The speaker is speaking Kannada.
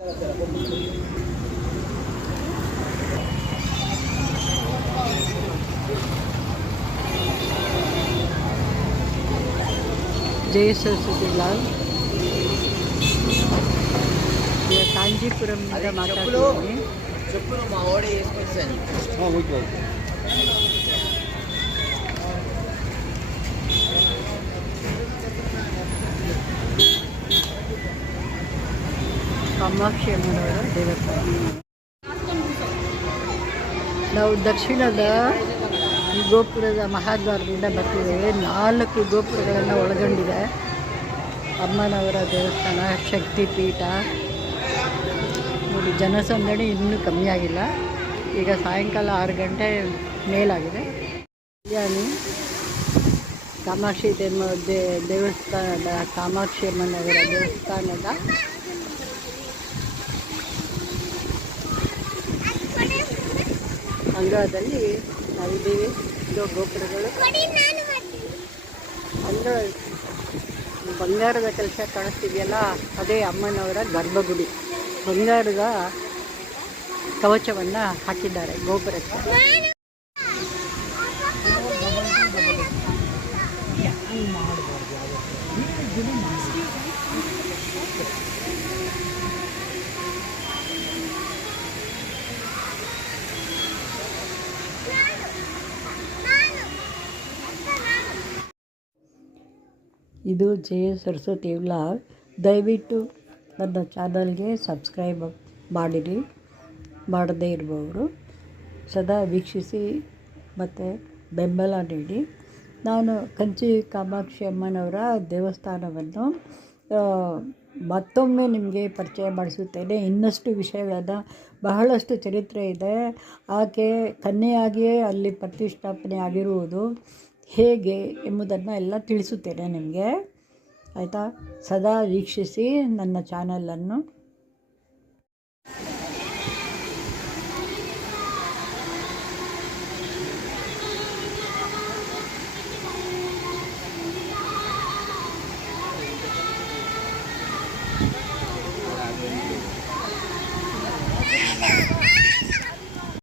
ಜಯ ಸರಸ್ವತಿ ಬ್ಲಾಗ್. ಈಗ ಕಾಂಜೀಪುರಂನಿಂದ ಮಾತಾಡ್ತಿದ್ದೀನಿ. ಕಾಮಾಕ್ಷಿ ಅಮ್ಮನವರ ದೇವಸ್ಥಾನ. ನಾವು ದಕ್ಷಿಣದ ಈ ಗೋಪುರದ ಮಹಾದ್ವಾರದಿಂದ ಬರ್ತಿದ್ದೇವೆ. 4 ಗೋಪುರಗಳನ್ನು ಒಳಗೊಂಡಿದೆ ಅಮ್ಮನವರ ದೇವಸ್ಥಾನ, ಶಕ್ತಿಪೀಠ. ನೋಡಿ, ಜನಸಂದಣಿ ಇನ್ನೂ ಕಮ್ಮಿ ಆಗಿಲ್ಲ. ಈಗ ಸಾಯಂಕಾಲ 6 ಗಂಟೆ ಮೇಲಾಗಿದೆ. ಕಲ್ಯಾಣಿ ಕಾಮಾಕ್ಷಿ ದೇವಸ್ಥಾನದ ಕಾಮಾಕ್ಷಿ ಅಮ್ಮನವರ ದೇವಸ್ಥಾನದ ಅಂಗಳದಲ್ಲಿ ನಾವಿದ್ದೀವಿ. ಇದು ಗೋಪುರಗಳು ಅಂದರೆ ಬಂಗಾರದ ಕೆಲಸ ಕಾಣಿಸ್ತಿದೆಯಲ್ಲ, ಅದೇ ಅಮ್ಮನವರ ಗರ್ಭಗುಡಿ. ಬಂಗಾರದ ಕವಚವನ್ನು ಹಾಕಿದ್ದಾರೆ ಗೋಪುರಕ್ಕೆ. ಇದು ಜಯ ಸರಸ್ವತಿ ವ್ಲಾಗ್. ದಯವಿಟ್ಟು ನನ್ನ ಚಾನಲ್ಗೆ ಸಬ್ಸ್ಕ್ರೈಬ್ ಮಾಡಿರಿ. ಮಾಡದೇ ಇರುವವರು ಸದಾ ವೀಕ್ಷಿಸಿ ಮತ್ತು ಬೆಂಬಲ ನೀಡಿ. ನಾನು ಕಂಚಿ ಕಾಮಾಕ್ಷಿ ಅಮ್ಮನವರ ದೇವಸ್ಥಾನವನ್ನು ಮತ್ತೊಮ್ಮೆ ನಿಮಗೆ ಪರಿಚಯ ಮಾಡಿಸುತ್ತೇನೆ. ಇನ್ನಷ್ಟು ವಿಷಯಗಳನ್ನು, ಬಹಳಷ್ಟು ಚರಿತ್ರೆ ಇದೆ. ಆಕೆ ಕನ್ಯೆಯಾಗಿಯೇ ಅಲ್ಲಿ ಪ್ರತಿಷ್ಠಾಪನೆ ಆಗಿರುವುದು ಹೇಗೆ ಎಂಬುದನ್ನು ಎಲ್ಲ ತಿಳಿಸುತ್ತೇನೆ ನಿಮಗೆ. ಆಯಿತಾ? ಸದಾ ವೀಕ್ಷಿಸಿ ನನ್ನ ಚಾನಲನ್ನು.